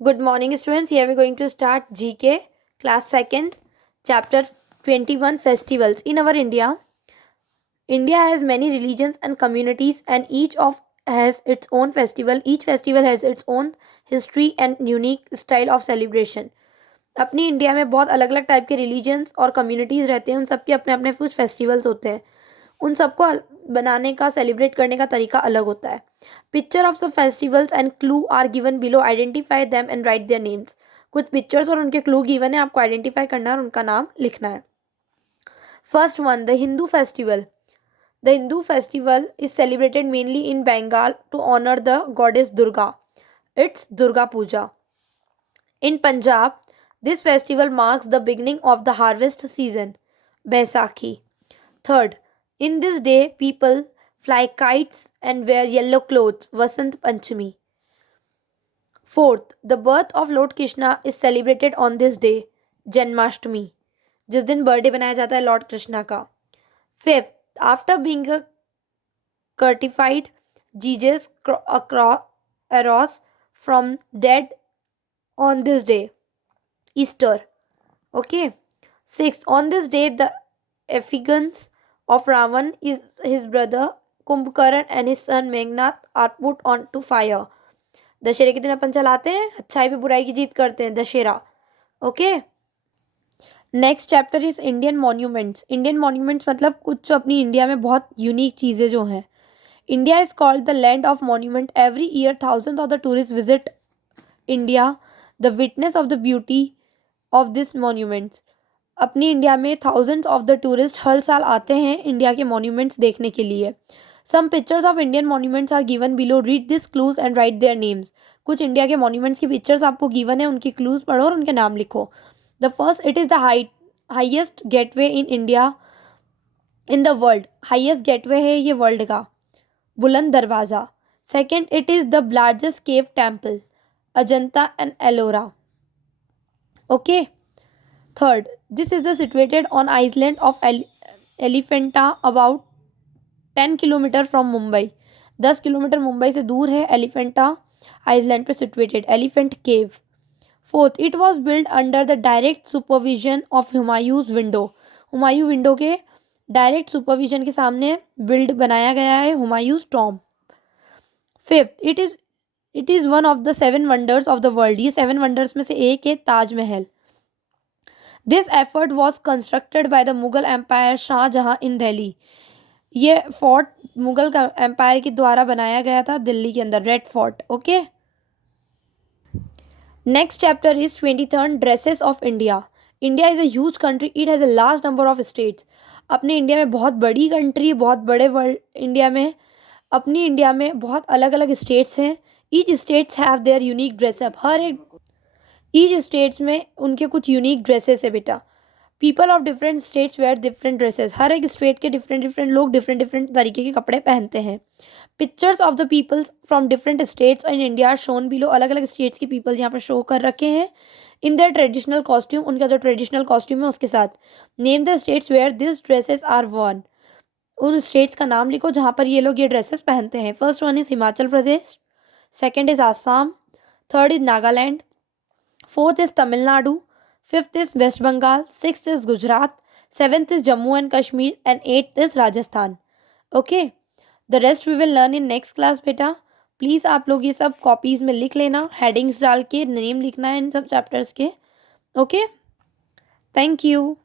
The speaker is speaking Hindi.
Good morning, students. Here we're going to start GK, class 2nd, chapter 21 Festivals. In our India, India has many religions and communities, and each of has its own festival. Each festival has its own history and unique style of celebration. अपनी इंडिया में बहुत अलग अलग टाइप के रिलीजन्स और कम्युनिटीज़ रहते हैं. उन सबके अपने अपने कुछ फेस्टिवल्स होते हैं. उन सबको बनाने का सेलिब्रेट करने का तरीका अलग होता है. Picture of the festivals and clue are given below. Identify them and write their names. कुछ पिक्चर्स और उनके क्लू गिवन है, आपको आइडेंटिफाई करना है और उनका नाम लिखना है. First one, the Hindu festival. The Hindu festival is celebrated mainly in Bengal to honour the goddess Durga. It's Durga puja. In Punjab, this festival marks the beginning of the harvest season, Baisakhi. Third, in this day, people fly kites and wear yellow clothes, Vasant Panchami. Fourth, the birth of Lord Krishna is celebrated on this day, Janmashtami. जिस दिन बर्थडे बनाया जाता है लॉर्ड कृष्णा का. Fifth, after being certified, Jesus arose from dead on this day, Easter. Okay. Sixth, on this day, the effigies of Ravan, is his brother Kumbhakaran and his son Meghnad are put on to fire. दशहरे के दिन अपन चलाते हैं, अच्छाई पे बुराई की जीत करते हैं, Dussehra. Okay. Next chapter is Indian monuments. Indian monuments मतलब कुछ जो अपनी इंडिया में बहुत यूनिक चीज़ें जो हैं. India is called the land of monument. Every year thousand of the tourist visit India, the witness of the beauty of this monuments. अपनी इंडिया में थाउजेंड्स ऑफ द टूरिस्ट हर साल आते हैं इंडिया के मॉन्यूमेंट्स देखने के लिए. Some pictures of Indian monuments are given below. Read this clues and write their names. कुछ इंडिया के मॉन्यूमेंट्स की पिक्चर्स आपको गिवन है, उनकी क्लूज पढ़ो और उनके नाम लिखो. The first, it is the highest gateway in India in the world. Highest gateway है ये वर्ल्ड का, बुलंद दरवाज़ा. Second, it is the largest cave temple, Ajanta and Ellora. Okay. Third, this is the situated on island of Elephanta about 10 kilometre from Mumbai. 10 kilometre Mumbai से दूर है एलिफेंटा आइसलैंड पे situated, elephant cave. Fourth, it was build under the direct supervision of Humayun's widow. Humayun widow के डायरेक्ट सुपरविजन के सामने बिल्ड बनाया गया है Humayun's tomb. Fifth, it is one of the 7 wonders of the world. ये 7 वंडर्स में से एक है Taj Mahal. This effort was constructed by the Mughal empire Shahjahan इन दिल्ली. ये फोर्ट मुगल एम्पायर के द्वारा बनाया गया था दिल्ली के अंदर, red fort. Okay. Next chapter is 23rd, dresses of India. India is a huge country. It has a large number of states. अपनी इंडिया में बहुत बड़ी कंट्री, बहुत बड़े वर्ल्ड इंडिया में. अपनी इंडिया में बहुत अलग अलग स्टेट्स हैं. Each states have their unique dress up. हर एक ईच स्टेट्स में उनके कुछ यूनिक ड्रेसेस है बेटा. People of different states wear different dresses. हर एक स्टेट के डिफरेंट लोग डिफरेंट तरीके के कपड़े पहनते हैं. Pictures of the peoples from different states in India are shown below. अलग अलग स्टेट्स के पीपल यहाँ पर शो कर रखे हैं इन देयर ट्रेडिशनल कॉस्ट्यूम. उनका जो ट्रेडिशनल कॉस्ट्यूम है उसके साथ. Name the states where this dresses are worn. उन स्टेट्स का नाम लिखो जहाँ पर ये लोग ये ड्रेसेस पहनते हैं. First one is Himachal Pradesh. Second is Assam. Third is Nagaland. Fourth is Tamil Nadu. Fifth is West Bengal. Sixth is Gujarat. Seventh is Jammu and Kashmir and eighth is Rajasthan. Okay. The rest we will learn in next class बेटा. प्लीज़ आप लोग ये सब कॉपीज़ में लिख लेना, हेडिंग्स डाल के नेम लिखना है इन सब चैप्टर्स के. ओके. Thank you.